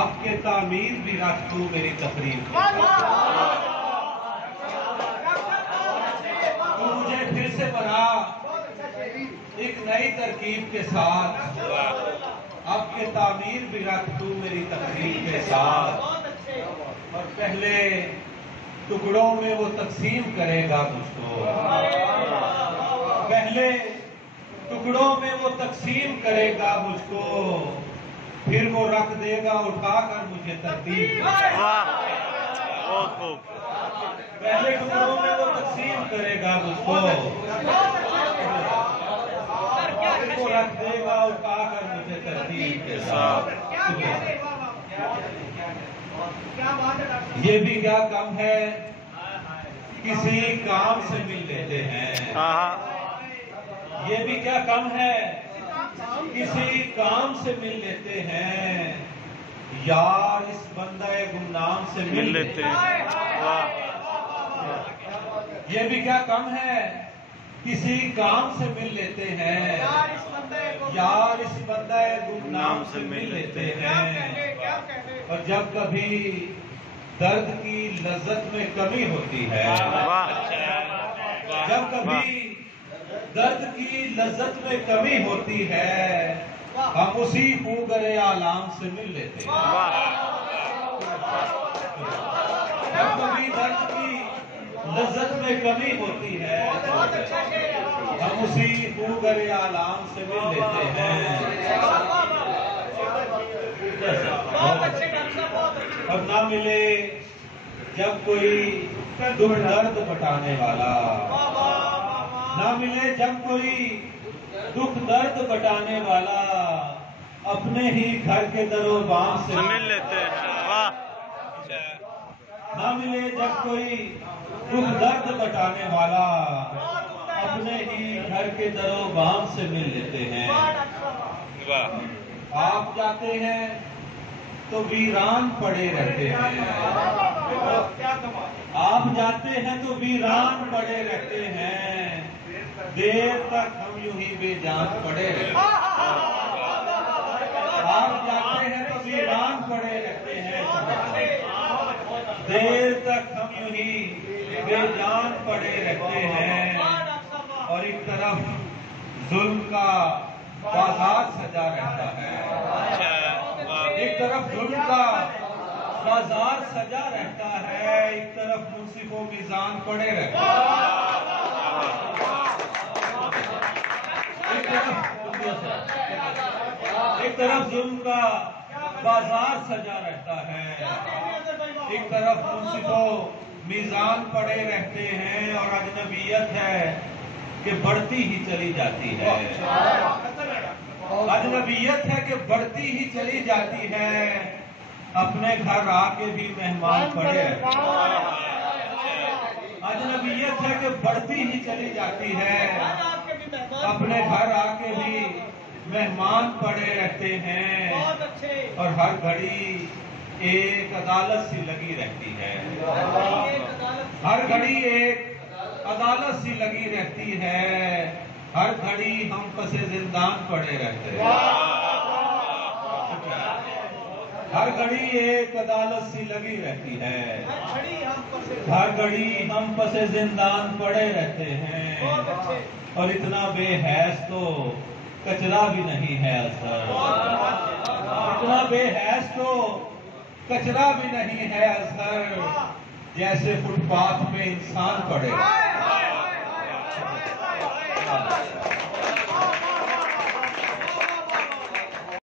اب کے تعمیر بھی رکھ تو میری تقریر تو مجھے پھر سے بنا ایک نئی ترکیب کے ساتھ، اب کے تعمیر بھی رکھ تو میری تقریر کے ساتھ، اور پہلے ٹکڑوں میں وہ تقسیم کرے گا مجھ کو، پہلے ٹکڑوں میں وہ تقسیم کرے گا مجھ کو، پھر وہ رکھ دے گا اٹھا کر مجھے ترتیب، پہلے ٹکڑوں میں وہ تقسیم کرے گا مجھ کو، پھر وہ رکھ دے گا اٹھا کر مجھے ترتیب کے ساتھ۔ یہ بھی کیا کم ہے، کسی کام سے مل لیتے ہیں، یہ بھی کیا کم ہے، کسی کام سے مل لیتے ہیں، یار اس بندہ گمنام سے مل لیتے ہیں، یہ بھی کیا کم ہے، کسی کام سے مل لیتے ہیں، یار اس بندہ گمنام سے مل لیتے ہیں، اور جب کبھی درد کی لذت میں کمی ہوتی ہے، جب کبھی درد کی لذت میں کمی ہوتی ہے، ہم اسی خوگر عالم سے مل لیتے ہیں، جب کبھی درد کی لذت میں کمی ہوتی ہے، ہم اسی خوگر عالم سے مل لیتے ہیں، اور نہ ملے جب کوئی دکھ درد بٹانے والا، نہ ملے جب کوئی دکھ درد بٹانے والا، اپنے ہی گھر کے در و بام سے مل لیتے ہیں، نہ ملے جب کوئی دکھ درد بٹانے والا، اپنے ہی گھر کے در و بام سے مل لیتے ہیں، آپ جاتے ہیں تو ویران پڑے رہتے ہیں، آپ جاتے ہیں تو ویران پڑے رہتے ہیں، دیر تک ہم یوں ہی بے جان پڑے رہتے ہیں، آپ جاتے ہیں تو ویران پڑے رہتے ہیں، دیر تک ہم یوں ہی بے جان پڑے رہتے ہیں، اور ایک طرف ظلم کا بازار سجا رہتا ہے، ایک طرف ظلم کا بازار سجا رہتا ہے، ایک طرف منصف و میزان پڑے رہتے ہیں، ایک طرف ظلم کا بازار سجا رہتا ہے، ایک طرف منصف و میزان پڑے رہتے ہیں، اور اجنبیت ہے کہ بڑھتی ہی چلی جاتی ہے، اجنبیت ہے کہ بڑھتی ہی چلی جاتی ہے، اپنے گھر آ کے بھی مہمان پڑے رہتے ہیں، اجنبیت ہے کہ بڑھتی ہی چلی جاتی ہے، اپنے گھر آ کے بھی مہمان پڑے رہتے ہیں، اور ہر گھڑی ایک عدالت سی لگی رہتی ہے، ہر گھڑی ایک عدالت سی لگی رہتی ہے، ہر گھڑی ہم پس زندان پڑے رہتے ہیں، ہر گھڑی ایک عدالت سی لگی رہتی ہے، ہر گھڑی ہم پس زندان پڑے رہتے ہیں، اور اتنا بے حیث تو کچرا بھی نہیں ہے اثر، اتنا بے حیث تو کچرا بھی نہیں ہے اثر، جیسے فٹ پاتھ پہ انسان پڑے،